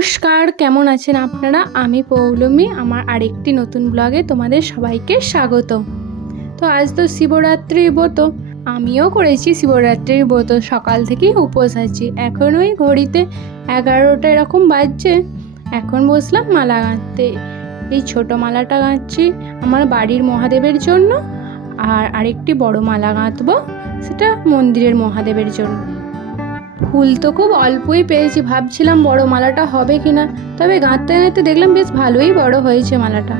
নমস্কার, কেমন আছেন আপনারা? আমি পৌলমী, আমার আরেকটি নতুন ব্লগে তোমাদের সবাইকে স্বাগত। তো আজ তো শিবরাত্রি ব্রত, আমিও করেছি শিবরাত্রির ব্রত, সকাল থেকেই উপোস আছি। এখন ওই ঘড়িতে এগারোটা এরকম বাজছে, এখন বসলাম মালা গাঁথতে। এই ছোট মালাটা গাঁথছি আমার বাড়ির মহাদেবের জন্য, আর আরেকটি বড় মালা গাঁথবো, সেটা মন্দিরের মহাদেবের জন্য। ফুল তো খুব অল্পই পেয়েছি, ভাবছিলাম বড় মালাটা হবে কিনা। তবে গাঁথতে গাঁথতে দেখলাম বেশ ভালোই বড় হয়েছে মালাটা।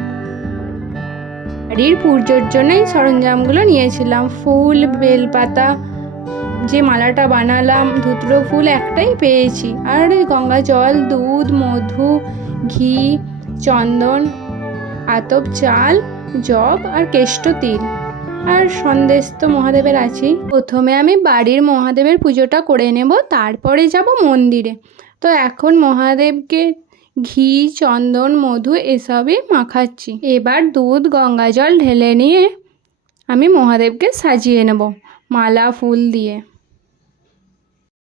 বাড়ির পুজোর জন্যই সরঞ্জামগুলো নিয়েছিলাম, ফুল, বেলপাতা, যে মালাটা বানালাম, ধুতরো ফুল একটাই পেয়েছি। আর গঙ্গা জল, দুধ, মধু, ঘি, চন্দন, আতপ চাল জব আর কেষ্ট তিল। আর সন্দেশ তো মহাদেবের আছেই। প্রথমে আমি বাড়ির মহাদেবের পুজোটা করে নেব, তারপরে যাব মন্দিরে। তো এখন মহাদেবকে ঘি, চন্দন, মধু এসবই মাখাচ্ছি। এবার দুধ, গঙ্গা জল ঢেলে নিয়ে আমি মহাদেবকে সাজিয়ে নেব, মালা, ফুল দিয়ে।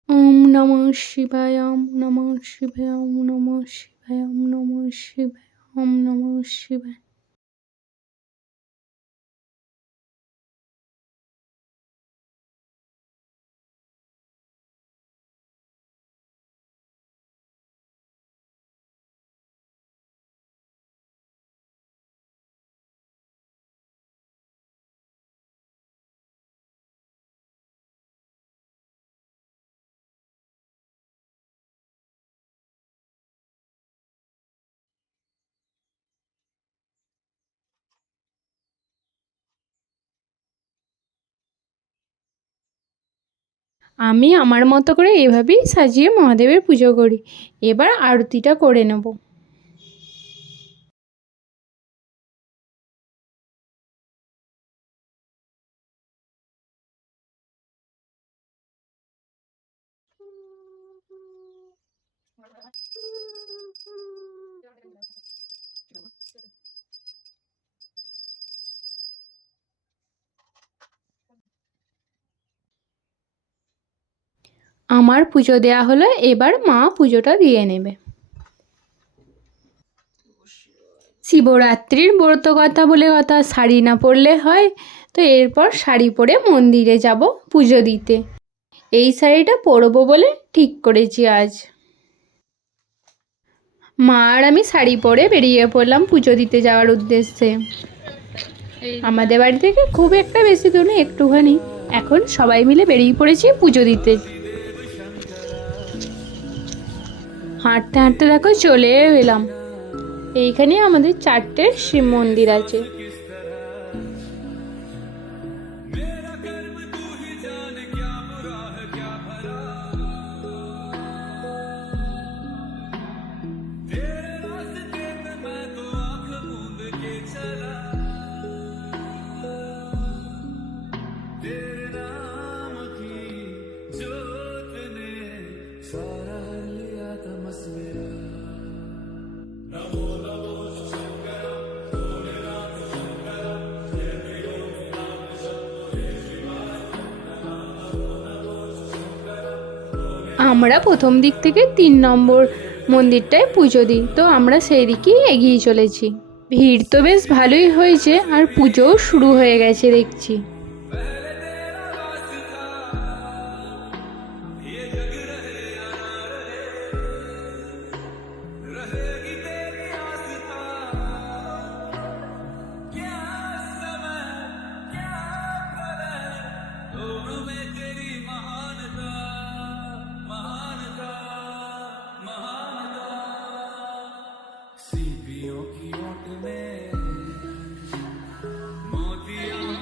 ওম নম শিবায়, ওম নম শিবায়, ওম নম শিবায়, ওম নম শিবায়, ওম নম শিবায়। আমি আমার মতো করে এভাবেই সাজিয়ে মহাদেবের পুজো করি। এবার আরতিটা করে নেব। আমার পুজো দেয়া হলো, এবার মা পুজোটা দিয়ে নেবে। শিবরাত্রির ব্রত কথা বলে কথা, শাড়ি না পরলে হয়, তো এরপর শাড়ি পরে মন্দিরে যাব পুজো দিতে। এই শাড়িটা পরবো বলে ঠিক করেছি আজ। মা আর আমি শাড়ি পরে বেরিয়ে পড়লাম পুজো দিতে যাওয়ার উদ্দেশ্যে। আমাদের বাড়ি থেকে খুব একটা বেশি দূর, একটুখানি। এখন সবাই মিলে বেরিয়ে পড়েছি পুজো দিতে। হাঁটতে হাঁটতে দেখো চলে এলাম। এইখানে আমাদের চারটে শিব মন্দির আছে। আমরা প্রথম দিক থেকে তিন নম্বর মন্দিরটায় পুজো দিই। তো আমরা সেই দিকেই এগিয়ে চলেছি। ভিড় তো বেশ ভালোই হয়েছে আর পুজোও শুরু হয়ে গেছে দেখছি।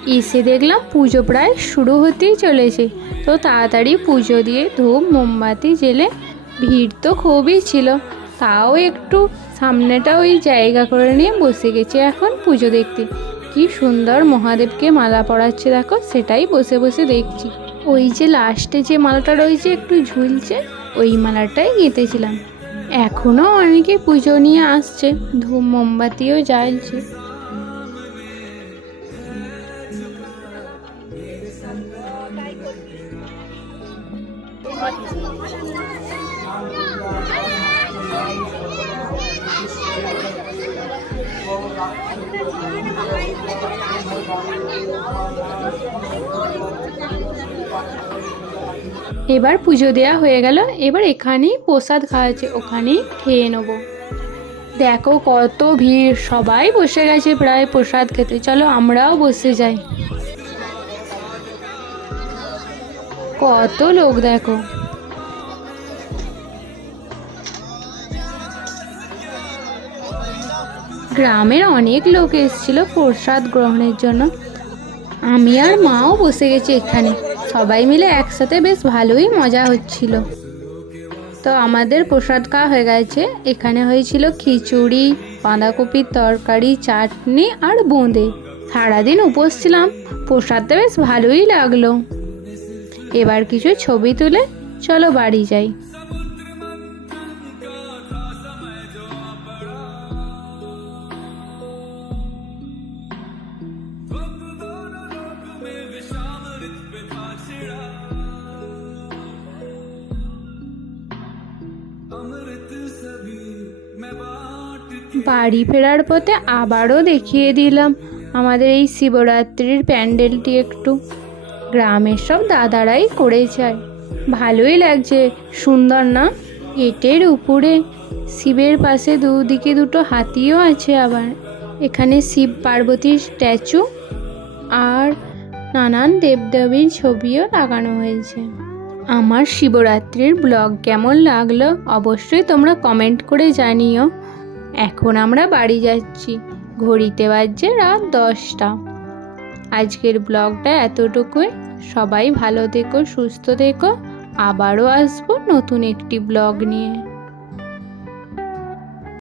এসে দেখলাম পুজো প্রায় শুরু হতেই চলেছে। তো তাড়াতাড়ি পুজো দিয়ে ধূপ, মোমবাতি জেলে ভিড় তো খুবই ছিল। তাও একটু সামনেটা ওই জায়গা করে নিয়ে বসে গেছি এখন পুজো দেখতে। কি সুন্দর মহাদেবকে মালা পরাচ্ছে দেখো, সেটাই বসে বসে দেখছি। ওই যে লাস্টে যে মালাটা রয়েছে একটু ঝুলছে, ওই মালাটাই গেঁথেছিলাম। এখনও অনেকে পুজো নিয়ে আসছে, ধূপ, মোমবাতিও জ্বালছে। এবার পুজো দেয়া হয়ে গেল, এবার এখানেই প্রসাদ খাওয়াচ্ছে ওখানেই খেয়ে নেব। দেখো কত ভিড়, সবাই বসে গেছে, প্রায় প্রসাদ খেতে। চলো আমরাও বসে যাই। কত লোক দেখো। গ্রামের অনেক লোক এসেছিল প্রসাদ গ্রহণের জন্য। আমি আর মাও বসে গেছি এখানে। সবাই মিলে একসাথে বেশ ভালোই মজা হচ্ছিল। তো আমাদের প্রসাদ খাওয়া হয়ে গেছে। এখানে হয়েছিল খিচুড়ি, বাঁধাকপির তরকারি, চাটনি আর বোঁদে। সারাদিন উপোস ছিলাম। প্রসাদটা বেশ ভালোই লাগল। এবার কিছু ছবি তুলে চলো বাড়ি যাই। বাড়ি ফেরার পথে আবারও দেখিয়ে দিলাম আমাদের এই শিবরাত্রির প্যান্ডেলটি একটু। গ্রামের সব দাদারাই করে যায় ভালোই লাগছে, সুন্দর না? গেটের উপরে। শিবের পাশে দুদিকে দুটো হাতিও আছে আবার। এখানে শিব পার্বতীর স্ট্যাচু আর নানান দেবদেবীর ছবিও লাগানো হয়েছে। আমার শিবরাত্রির ব্লগ কেমন লাগল অবশ্যই তোমরা কমেন্ট করে জানিও। এখন আমরা বাড়ি যাচ্ছি। ঘড়িতে বাজছে রাত দশটা। আজকের ব্লগটা এতটুকুই। সবাই ভালো থেকো সুস্থ থেকো। আবারও আসব নতুন একটি ব্লগ নিয়ে।